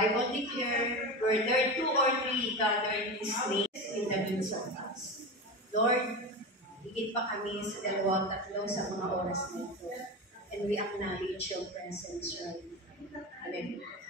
Bible declare, where there are 2 or 3 gathered in His name in the midst of us. Lord, higit pa kami sa 2 o 3 sa mga oras na ito. And we acknowledge your presence right now. Hallelujah.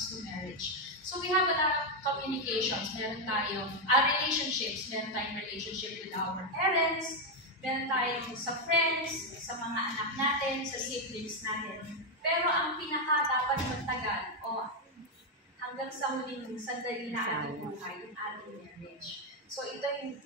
To marriage. So we have a lot of communications. Meron tayong relationships. Meron tayong relationship with our parents. Meron tayong sa friends, sa mga anak natin, sa siblings natin. Pero ang pinaka dapat magtagal o hanggang sa huling sandali na ating buhay, yung ating marriage. So ito yung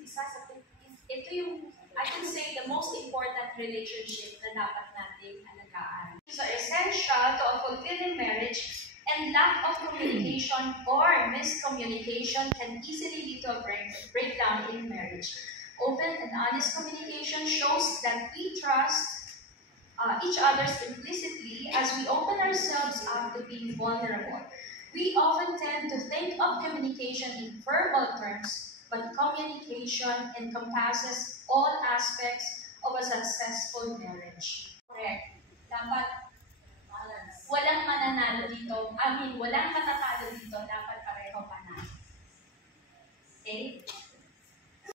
I can say the most important relationship na dapat nating alagaan. So essential to a fulfilling marriage. And lack of communication or miscommunication can easily lead to a breakdown in marriage. Open and honest communication shows that we trust each other implicitly as we open ourselves up to being vulnerable. We often tend to think of communication in verbal terms, but communication encompasses all aspects of a successful marriage. Correct. Dapat walang mananalo dito. Walang matatalo dito. Dapat pareho panalo. Okay?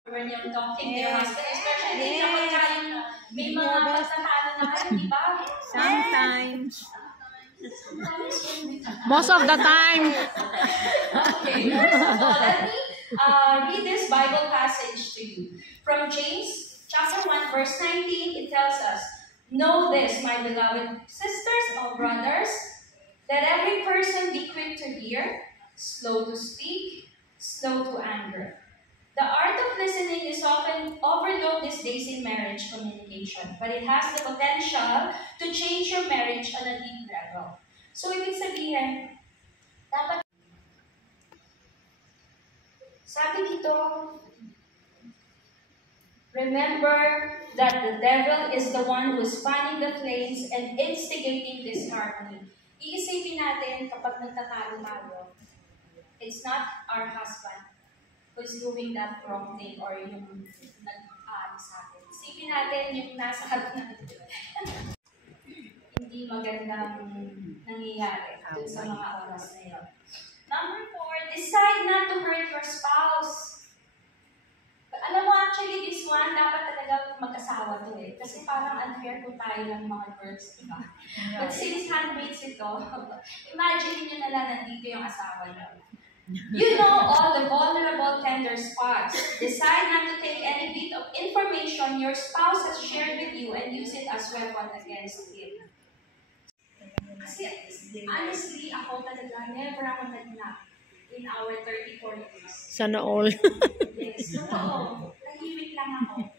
When you're talking to your husband, especially kapag kayo may mga pagtatalo na kayo, di ba? Sometimes. Most of the time. Okay. First of all, let me read this Bible passage to you. From James chapter 1, verse 19, it tells us, "Know this, my beloved sisters or brothers, that every person be quick to hear, slow to speak, slow to anger." The art of listening is often overlooked these days in marriage communication, but it has the potential to change your marriage on a deep level. So, ibig sabihin, dapat sabi dito, remember that the devil is the one who is fanning the flames and instigating disharmony. Iisipin natin kapag nagtatalo tayo, it's not our husband who is doing that wrong thing or yung nag-aali sa atin. Isipin natin yung nasa harap natin. Hindi magandang nangyayari dun sa mga oras na yun. Number 4, decide not to hurt your spouse. Alam mo, actually, this one, dapat talaga mag-asawa to eh. Kasi parang unfair kung tayo ng mga girls, diba? But since handmaids ito, imagine nyo na lang nandito yung asawa nyo. You know all the vulnerable, tender spots. Decide not to take any bit of information your spouse has shared with you and use it as weapon against him. Kasi, honestly, ako talaga, never ako nag-nap in our 34 years. Sana all. Yes, totoo. Tahimik lang ako.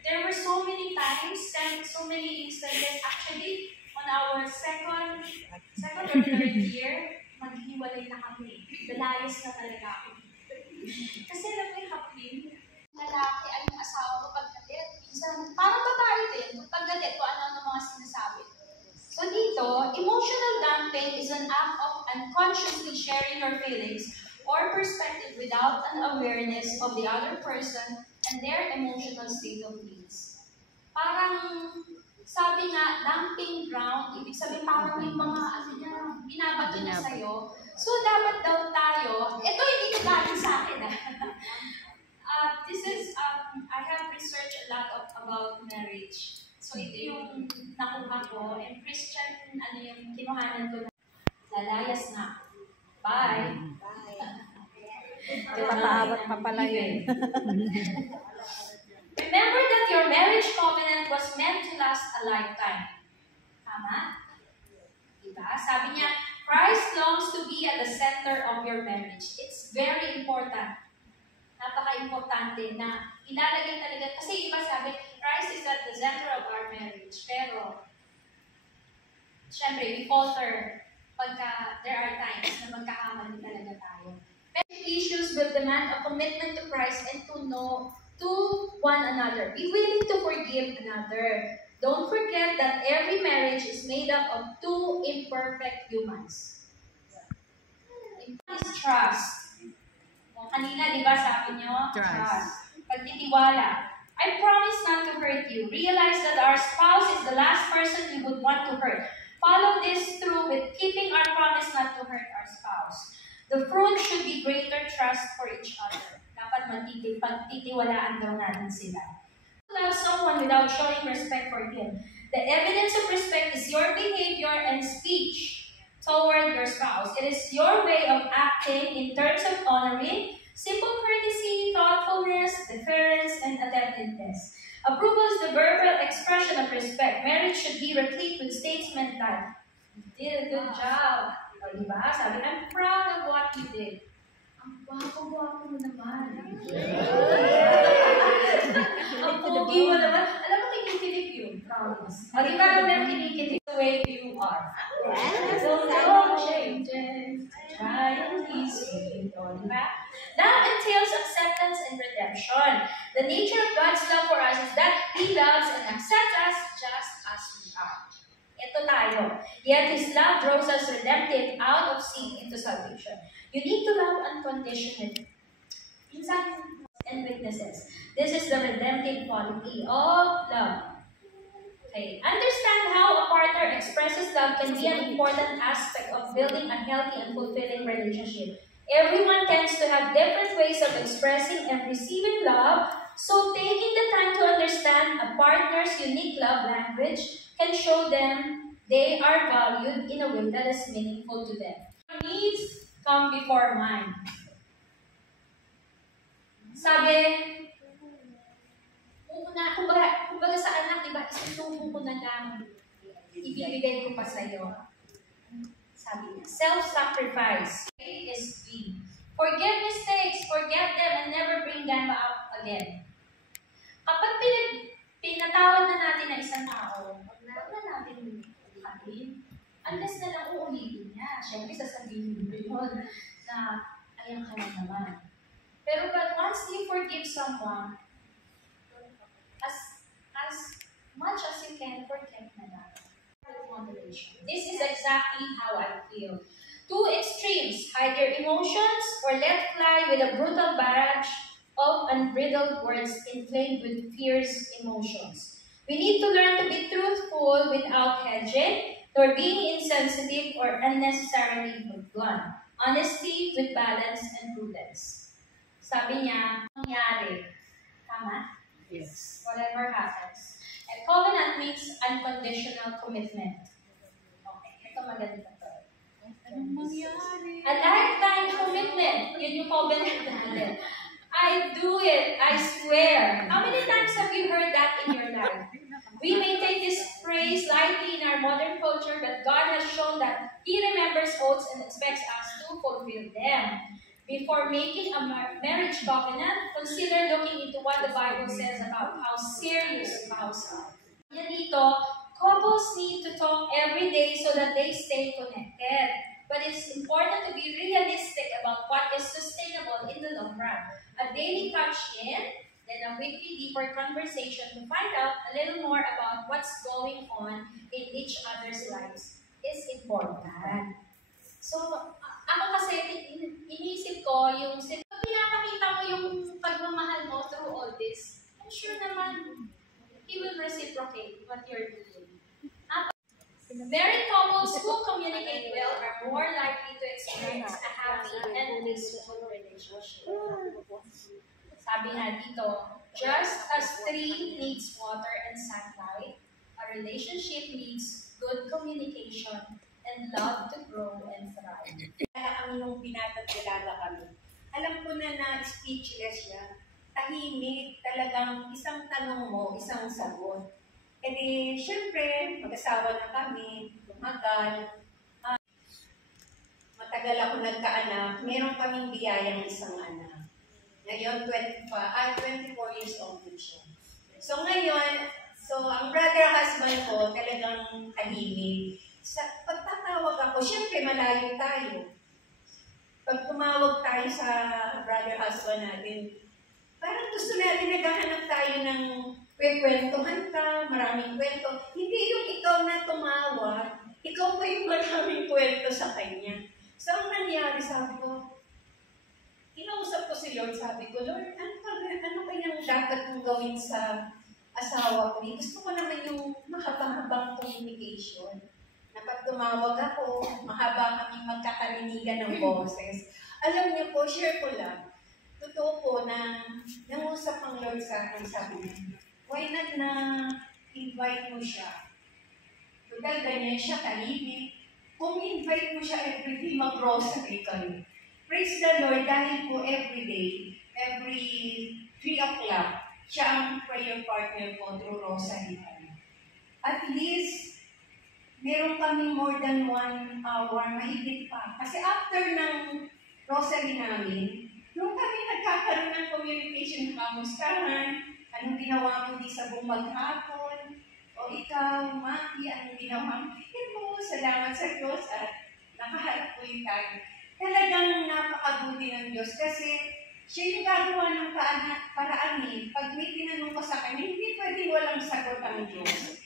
There were so many times and so many instances. Actually, on our second or third year, maghiwalay na kami. Dalayas na talaga ako. Kasi alam mo yung hapin, lalaki ay yung asawa mo pag galit. Minsan, parang babae din, pag galit, kung ano-ano mga sinasabi. So dito, emotional dumping is an act of unconsciously sharing your feelings or perspective without an awareness of the other person and their emotional state of needs. Parang, sabi nga, dumping ground, ibig sabihin parang yung mga binabato niya sa'yo. So dapat daw tayo, ito hindi ko galing sa akin. This is, I have researched a lot about marriage. So ito yung nakuha ko, and Christian, yung kinuhanan ko na, lalayas na. Bye! Papaawat pa pala yun. Remember that your marriage covenant was meant to last a lifetime. Tama? Diba? Sabi niya, Christ longs to be at the center of your marriage. It's very important. Napaka-importante na ilalagay talaga. Kasi iba sabi, Christ is at the center of our marriage. Pero, syempre, we falter pagka there are times na magkakamali talaga tayo. Issues will demand a commitment to Christ and to one another. Be willing to forgive another. Don't forget that every marriage is made up of two imperfect humans. One is trust. Kanina, di ba sabi nyo? Trust. Pagtitiwala. I promise not to hurt you. Realize that our spouse is the last person we would want to hurt. Follow this through with keeping our promise not to hurt our spouse. The fruit should be greater trust for each other. Dapat pagtitiwalaan daw natin sila. Love someone without showing respect for him. The evidence of respect is your behavior and speech toward your spouse. It is your way of acting in terms of honoring, simple courtesy, thoughtfulness, deference, and attentiveness. Approval is the verbal expression of respect. Marriage should be replete with statements like, "You did a good job." O, diba? Sabi, "I'm proud of what you did." Ang gwapo-gwapo mo naman. Ang pogi mo naman. Alam mo, kinikilig yun. Promise. O, diba naman kinikilig the way you are? Don't change it. Try and please me. O, diba? Love entails acceptance and redemption. The nature of God's love for us is that He loves and accepts us just as we are. Ito tayo. Yet His love draws us redemptive out of sin into salvation. You need to love unconditionally. And witnesses. This is the redemptive quality of love. Okay. Understand how a partner expresses love can be an important aspect of building a healthy and fulfilling relationship. Everyone tends to have different ways of expressing and receiving love, so taking the time to understand a partner's unique love language can show them they are valued in a way that is meaningful to them. Needs come before mine. Sabi, kumbaga sa anak, diba, isusubo ko na lang, ibibigay ko pa sa'yo. Sabi niya, self-sacrifice is key. Forgive mistakes, forget them, and never bring them up again. Kapag pinatawad na natin ang isang tao, huwag na natin ulitin. Unless na lang uulitin niya. Siyempre, sasabihin mo yun na ayan ka na naman. Pero but once you forgive someone, as much as you can, forget na lang. This is exactly how I feel. Two extremes, hide your emotions or let fly with a brutal barrage of unbridled words inflamed with fierce emotions. We need to learn to be truthful without hedging, nor being insensitive or unnecessarily blunt. Honesty with balance and prudence. Sabi niya, nangyari. Tama? Yes. Whatever happens. And covenant means unconditional commitment. Okay, ito maganda to. Anong mangyari? A lifetime commitment. Yun yung covenant natin. I do it. I swear. How many times have you heard that in your life? We may take this phrase lightly in our modern culture, but God has shown that He remembers oaths and expects us to fulfill them. Before making a marriage covenant, consider looking into what the Bible says about how serious vows are. Yan dito, couples need to talk every day so that they stay connected. But it's important to be realistic about what is sustainable in the long run. A daily touch in, then a weekly deeper conversation to find out a little more about what's going on in each other's lives is important. So, ako kasi, iniisip ko, pag pinapakita mo yung pagmamahal mo through all this, I'm sure naman, He will reciprocate what you're doing. Married couples who communicate well are more likely to experience a happy and peaceful relationship. Sabi nga dito, just as tree needs water and sunlight, a relationship needs good communication and love to grow and thrive. Kaya kami nung pinatagilala kami, alam ko na speechless siya. Tahimik, talagang isang tanong mo, isang sagot. E di, syempre, mag-asawa na kami, tumagal. Matagal ako nagkaanak, meron kaming biyayang isang anak. Ngayon, 24 years old din siya. So ngayon, ang brother-husband ko talagang tahimik. Sa pagtatawag ako, syempre malayo tayo. Pag tumawag tayo sa brother-husband natin, parang gusto natin naghahanap tayo ng kwentuhan ka, maraming kwento. Hindi yung ikaw na tumawag, ikaw pa yung maraming kwento sa kanya. So, ang nangyari, sabi ko, inausap ko si Lord, sabi ko, Lord, ano kayang dapat kong gawin sa asawa ko? Gusto ko naman yung makapahabang communication. Na pag tumawag ako, mahaba kaming magkakarinigan ng boses. Alam niyo po, share ko lang. Totoo po na nangusap ang Lord sa akin, sabi niya, why not na invite mo siya? Total, ganyan siya, tahimik. Kung invite mo siya everyday, mag-grocery kayo. Praise the Lord, dahil po everyday, every 3 o'clock, siya ang prayer partner ko through rosary kayo. At least, meron kami more than 1 hour, mahigit pa. Kasi after ng rosary namin, nung kami nagkakaroon ng communication, kamustahan, anong ginawa mo di sa buong maghapon, o ikaw, Maki, anong ginawa mo? Ito, salamat sa Diyos at nakaharap ko yung tayo. Talagang napakabuti ng Diyos kasi siya yung gagawa ng paraan eh. Pag may tinanong ko sa kanya, hindi pwedeng walang sagot ang Diyos.